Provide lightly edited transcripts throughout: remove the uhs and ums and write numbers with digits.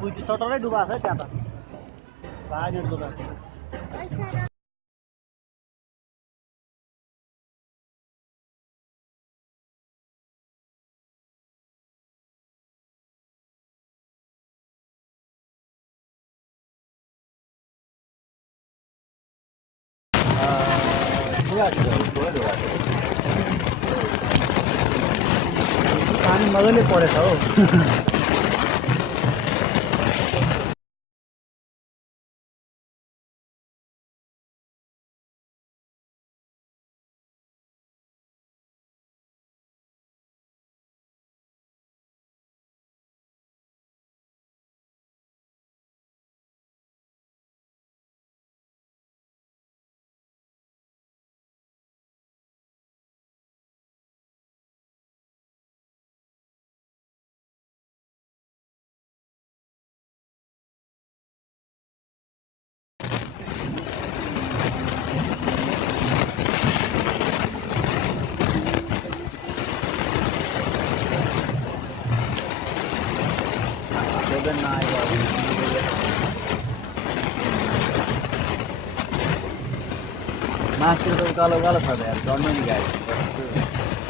बुझ्यो सटरै डुबाएको छ त्यहाँ त भागेर डुबाएको पानी मजाले परेछ हौ मास्टर तो कालो कालो छ यार चढ्नु नि गाडी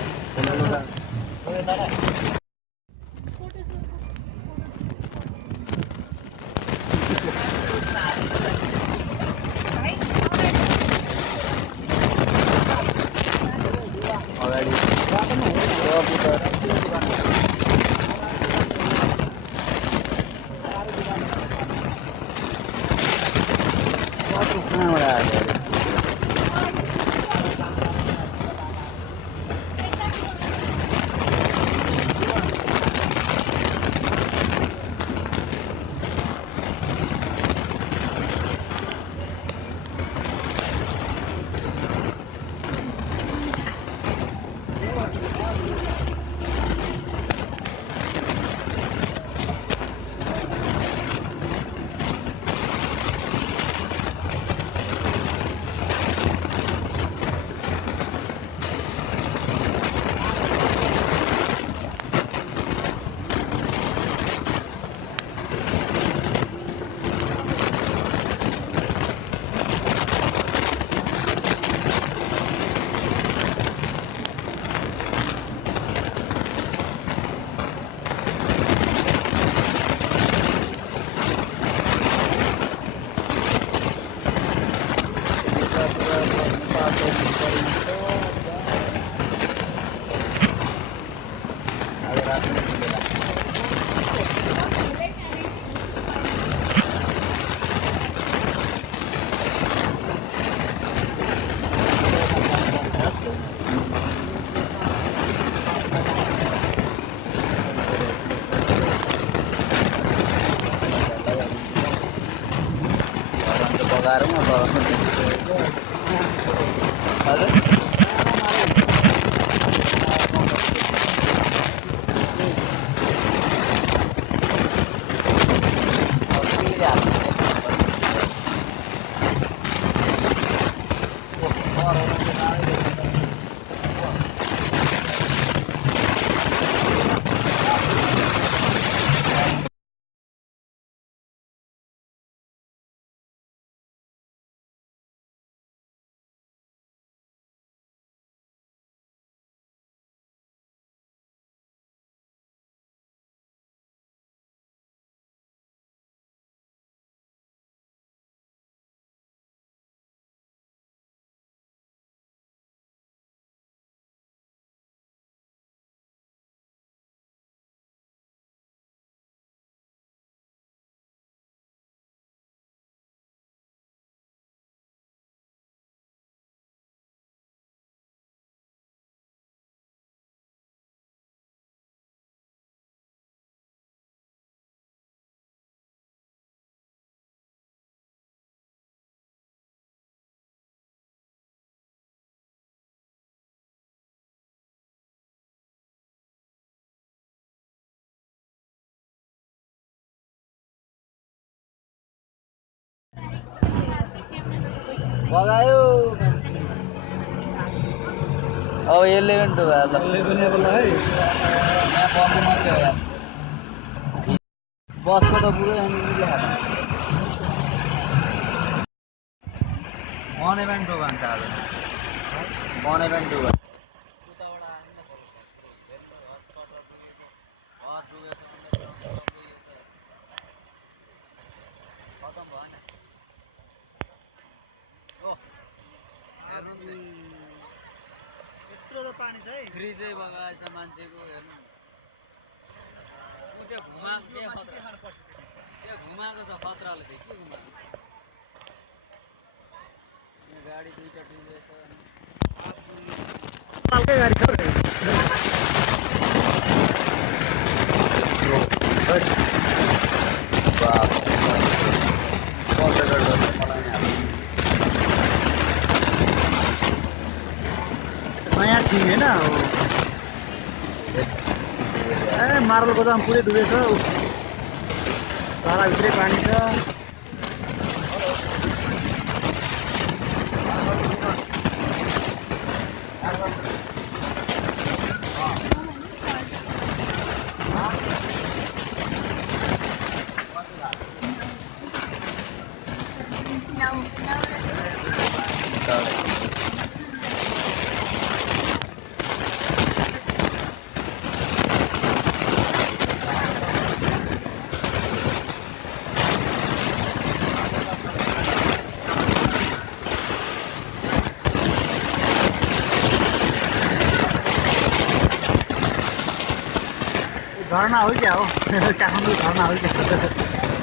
बगायो अब 11 to 11 है यहाँ बन्द मात्रै हो यार बसको त पुरै अनि मोनेमेन्ट हो भन्छ अब मोनेमेन्ट हो यत्रो त पानी छ है फ्रिजै बगाएछ मान्छेको हेर्नु उ त्यो घुमाएको छ खतराले चाहिँ के घुमाएको गाडी दुईटा डुबेछ पालकै गाडी छ नयाँ थिम होइन ए मार्बल गोदाम पुरै डुबेछ ताराभित्रै पानी छ झरना हो क्या हो काठमाडौँ झरना हो क्या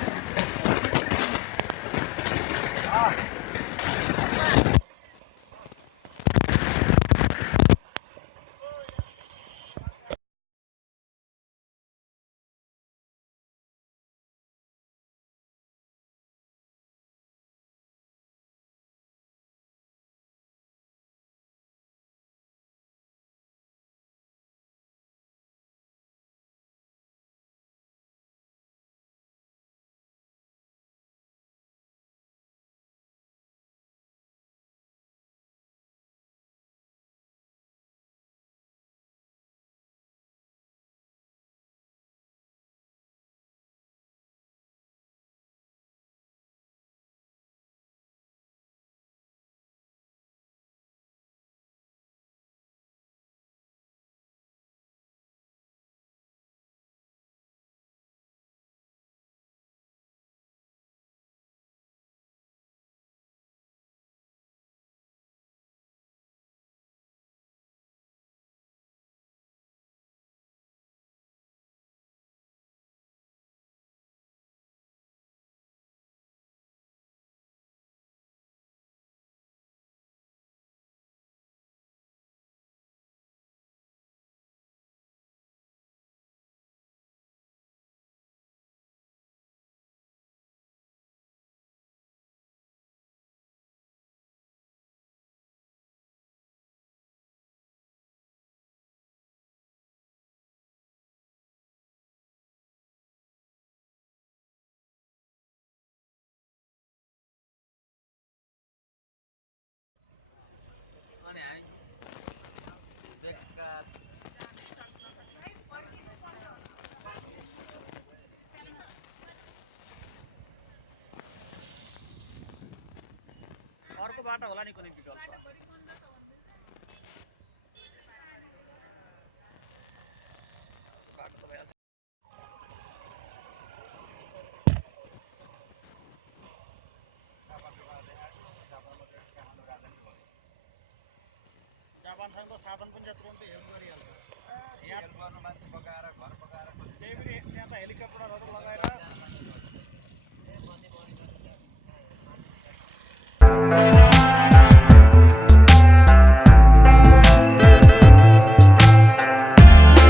अनि हामी बेकार अर्को बाटो होला नि कुनै विकल्प बाटो त भइहाल्छ जापानसँग त साधन पनि छ तुरन्तै हेल्प गरिहाल्छ यहाँ हेल्प गर्नु मान्छे बगाएर घर बगाएर त्यही पनि त्यहाँ त हेलिकप्टरहरू लगाएर